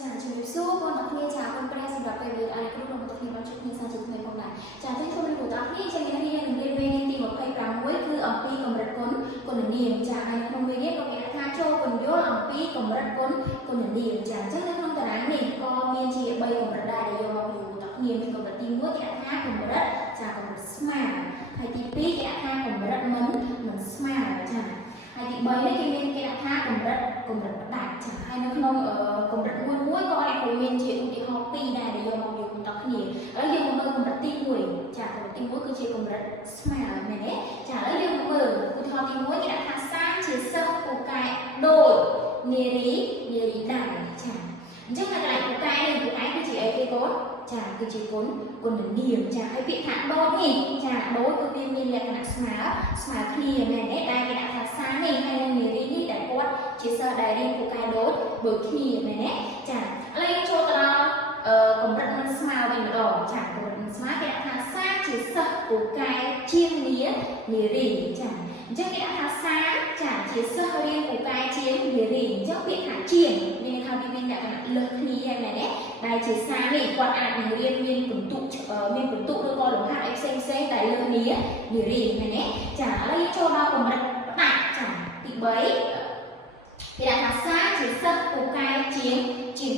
ចាជំរាបសួរបងប្អូនគ្នាចាខ្ញុំព្រះសម្រាប់ពេលវេលាឲ្យគ្រូរបស់គ្នាបានជួបគ្នាសាជាថ្មីផងដែរចាទីខ្ញុំលោកតាគ្នាជាមានរៀនវេលាទី26គឺអំពីកម្រិតគុណគុណនាមចាហើយក្នុងវេលាក៏គេថាចូលពន្យល់អំពីកម្រិតគុណគុណនាមចាអញ្ចឹងនៅក្នុងតារាងនេះក៏មានជា3កម្រិតដែរដែលយកមកយល់តាគ្នាមានកម្រិតទី1គេថាកម្រិតចាកម្រិតស្មើហើយទី2គេថាកម្រិតមិនស្មើចាហើយទី3នេះគេមានគេថាកម្រិតផ្ដាច់ចាហើយនៅក្នុងកម្រិតមួយក៏អាចមានជាឧទាហរណ៍2ដែរដែលយកមកយល់បន្តគ្នាឥឡូវយើងមកមើលកម្រិតទី1ចាកម្រិតទី1គឺជាកម្រិតស្មើមែនទេចាឥឡូវយើងមកមើលឧទាហរណ៍ទី1គេថាសាជាសិស្សពូកែដូចនារីដែរចាអញ្ចឹងនៅកន្លែងពូកែនេះពូកែគឺជាអីគេកូនចាគឺជាគុណនាមចាហើយពាក្យថាដូចនេះចាដូចគឺវាមានលក្ខណៈស្មើគ្នាមែនទេដែលគេដាក់ថាសានេះហើយនឹងនារីនេះដែលគាត់ជាសិស្សដែលរៀនពូកែដូចគ្នាមែនទេចាឥឡូវយើងចូលទៅដល់កម្រិតមិនស្មើវិញម្ដងចាកម្រិតមិនស្មើគេដាក់ថាសាជាសិស្សពូកែជាងនារីចាអញ្ចឹងគេដាក់ថាសាចាជាសិស្សរៀនពូកែជាងនារីអញ្ចឹងពាក្យថាជាងមានន័យថាវាមានលក្ខណៈលើសគ្នាហើយមែនទេដែលជាសានេះគាត់អាចនឹងរៀនមានបន្ទុកឬក៏លំហាត់អីផ្សេងតែលើសនារីមែនទេចាឥឡូវយើងចូលដល់កម្រិតផ្ដាច់ចាទី3គេដាក់ថាសាជាសិស្សពូកែជាង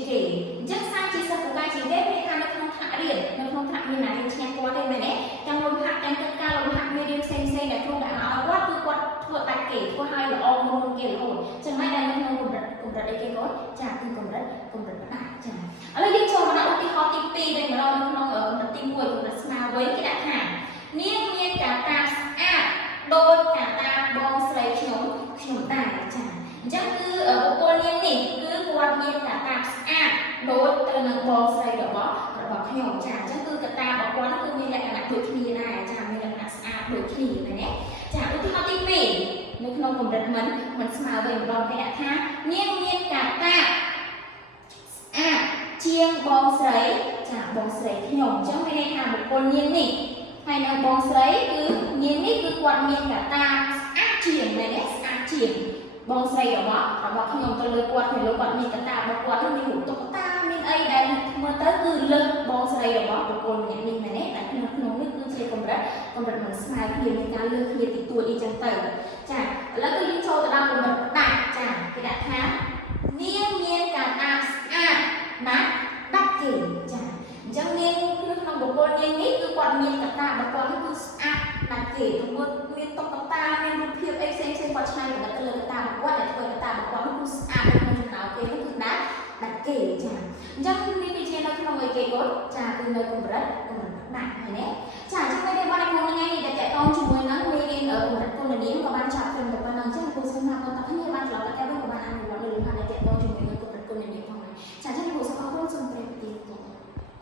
គេអញ្ចឹងសាជាសិស្សពូកែជាងគេមានថានៅក្នុងថ្នាក់រៀននៅក្នុងថ្នាក់មានអ្នករៀនឈ្នះគាត់ទេមែនទេទាំងលំហាត់ទាំងកិច្ចការលំហាត់មេរៀនផ្សេងដែលគ្រូដាក់ឲ្យគាត់គឺគាត់ធ្វើដាច់គេធ្វើឲ្យល្អមុនគេរហូតអញ្ចឹងហើយដែលនៅក្នុងកម្រិតអីគេគាត់ចាគឺកម្រិតផ្ដាច់ចាឥឡូវយើងចូលមកដល់ឧទាហរណ៍ទី2ដែលម្ដងនៅក្នុងកម្រិតទី1កម្រិតស្មើវិញគេដាក់ថានាងមានកាតាស្អាតដូចកាតាបងស្រីខ្ញុំដែរចាអញ្ចឹងគឺបុគ្គលនាងនេះគឺគាត់មានកាតាស្អាតដូចទៅនឹងបងស្រីរបស់ខ្ញុំចាអញ្ចឹងគឺកាតារបស់គាត់គឺមានលក្ខណៈដូចគ្នាដែរចាមានលក្ខណៈស្អាតដូចគ្នាមែនទេចាឧទាហរណ៍ទី2នៅក្នុងកម្រិតមិនស្មើវិញម្ដងគេដាក់ថានាងមានកាតាស្អាតជាងបងស្រីចាបងស្រីខ្ញុំអញ្ចឹងមានន័យថាបុគ្គលនាងនេះហើយនៅបងស្រីគឺនាងនេះគឺគាត់មានកាតាស្អាតជាងមែនទេស្អាតជាងបងស្រីរបស់ខ្ញុំទៅលើគាត់ពេលគាត់មានកតារបស់គាត់មានរូបតុក្កតាមានអីដែលមើលទៅគឺលើសបងស្រីរបស់បុគ្គលម្នាក់នេះមែនទេតែក្នុងនេះគឺជាកម្រិតមិនស្មើគ្នាមានការលើសគ្នាទីទួចអីចឹងទៅចាឥឡូវគឺយើងចូលទៅដល់កម្រិតផ្ដាច់ចាគេដាក់ថានាងមានកាតាស្អាតណាស់ដាច់គេចាអញ្ចឹងនាងក្នុងបុគ្គលនាងនេះគឺគាត់មានកតារបស់គាត់គឺស្អាតដាច់គេទង្វើមានតុក្កតាមានរូបភាពអីផ្សេងគាត់ឆ្នៃប្រឌិតទៅលើកតារបស់គាត់ដែលធ្វើកតារបស់គាត់គឺស្អាតក្នុងចំណោមគេគឺដាច់គេចាអញ្ចឹងនេះវាជានៅក្នុងអីគេគាត់ចាគឺនៅកម្រិតផ្ដាច់ហ្នឹងចាអញ្ចឹងពេលដែលបងនៅក្នុងថ្ងៃនេះដែលតកតងជាមួយ